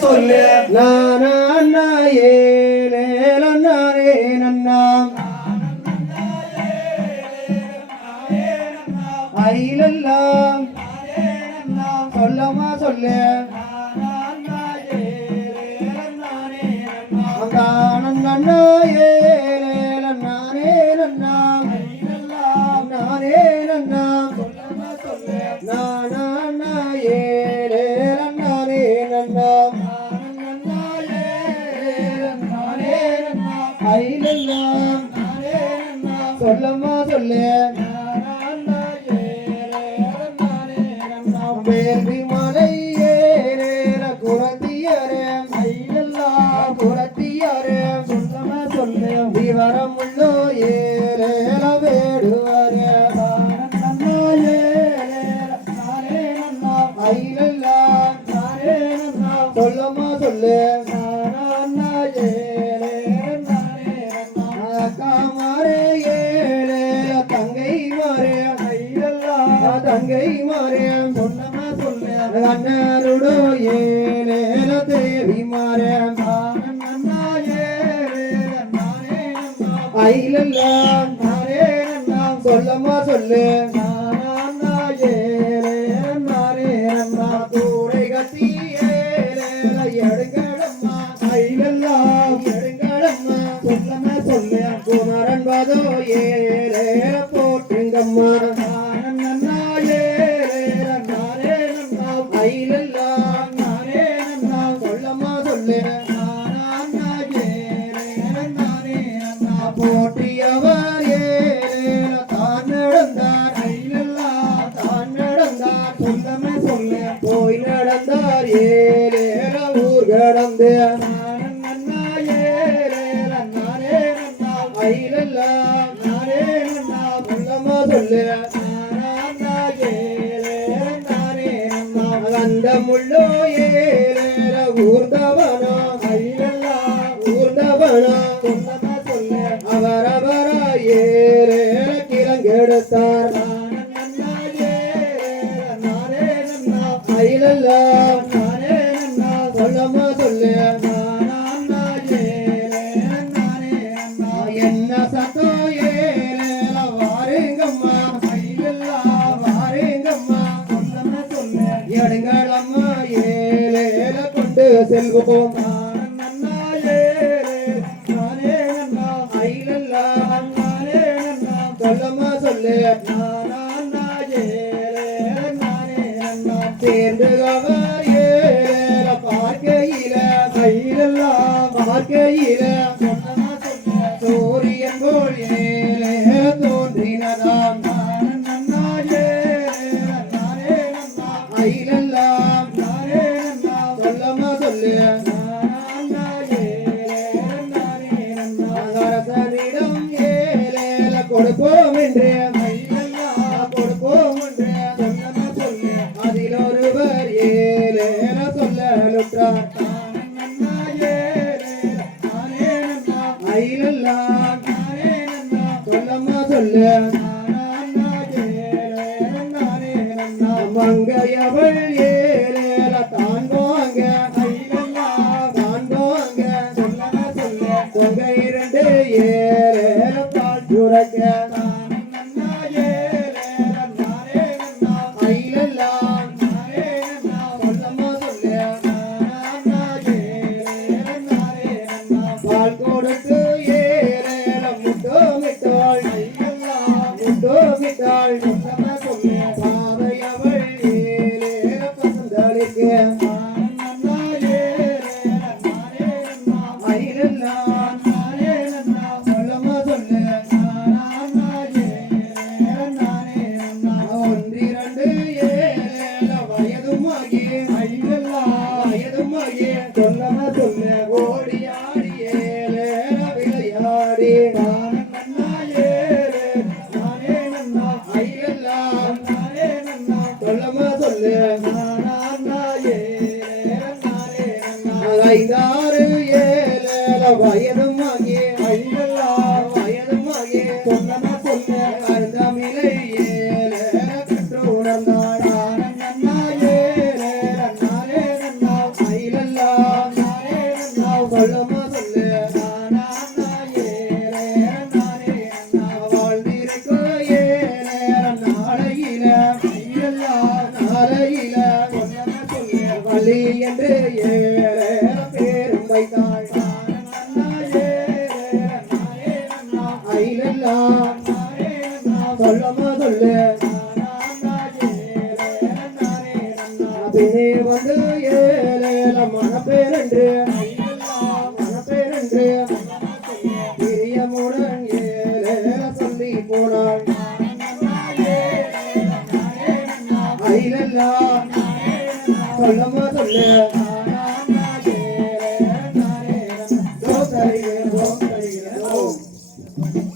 சொல்லு நானா ஏலேலன்னாரே நன்னாம் ஐலெல்லாம் சொல்லமா சொல்லு நன்னா ஏலேலன்னாரே நன்னாம் நானே நன்னாம் நானா ஏலேலன்னாரே நன்னாம் ஐலெல்லாம் சொல்லமா சொல்லு வேள்வி மலை ஏற குரத்தியரே ஐலெல்லாம் குரத்தியரே சொல்லமா சொல்லு விவரம் உள்ளோ ஏற வேடுவரே ஐலெல்லாம் சொல்லமா சொல்லு காமாரே ஏழே தங்கை மாறே தங்கை மாறே சொல்லமா சொல்லு அண்ணருடோ ஏழே தேவி மாறே ஐலெல்லாம் சொல்லமா சொல்லு கூடை கட்டி எடுங்களம்மா ஐலெல்லாம் எடுங்களம்மா சொல்லமா சொல்லு குமரன் பதோ ஏழே போற்றுங்கம்மா ஐலெல்லாம் சொல்லமா சொல்லு போற்றியவர் ஏழ தான் நடந்தார் ஐலெல்லாம் தான் நடந்தார் சொல்லமே சொல்லு போய் நடந்தார் ஏழேல ஊர் கடந்து ஐலெல்லாம் சொல்லமா சொல்லு அந்த முள்ளோ ஏழேல ஊர்ந்தவனோ ஐலெல்லாம் ஊர்ந்தவனோ சொல்லமா சொல்லு அவரவரா ஏழேல கிழங்கெடுத்தார் ஐலெல்லாம் சொல்லமா சொல்லு என்ன சத்தோ ஏழேல வாருங்கம்மா ஐலெல்லாம் வாருங்கம்மா சொல்லமா சொல்லு எடுங்களம்மா ஏழேல கொண்டு செல்வோம் ஐலெல்லாம் சொல்லமா சொல்லு சேர்ந்துகவர் ஏழ பார்க்கையில ஐலெல்லாம் பார்க்கையில சூரியன் போல் ஏழே தோன்றினதாம் ஐலெல்லாம் சொல்லமா சொல்லு அரசனிடம் ஏழேல கொடுப்போம் என்று கொடுப்போம் என்று சொல்லமா சொல்லு அதில் ஒருவர் ஏழேல சொல்லலுற்றார் ஐலெல்லாம் சொல்லமா சொல்லு மங்கையவள் ஏழேல தான் போங்க ஐலெல்லாம் தான் போங்க சொல்லமா சொல்லு கொங்கை இரண்டு ஏழேல பால் சுரக்க ஐலெல்லாம் சொல்லமா சொல்லு பால் கொடுத்து ஏழேல முட்டோமிட்டாள் ஐலெல்லாம் முட்டோமிட்டாள் சொல்லமா சொல்லு பாதையவள் ஏழேல பசந்தளிக்க ஐலெல்லாம் சொல்லமா சொல்லு ஒன்றிரண்டு ஏழேல வயதுமாகி ஐலெல்லாம் வயதுமாகி சொல்லமா சொல்லு ஓடி ஆடி ஏழேல விளையாடி ஐலெல்லாம் சொல்லமா சொல்லு ஐந்தாறு ஏழேல வயதுமாகி ஐலெல்லாம் வயதுமாகி சொல்லமா சொல்லு அர்த்தமில்லை ஏழேல கற்று உணர்ந்தாள் ஐலெல்லாம் அல்லி என்று ஏழேலம் பேரும் வைத்தாள் ஐலெல்லாம் சொல்லமா சொல்லு பின்னே வந்து ஏழேலம் மனப்பேரென்று பிரியமுடன் ஏழேலம் சொல்லி போனாள் ஐலெல்லாம் சொல்லமா சொல்லு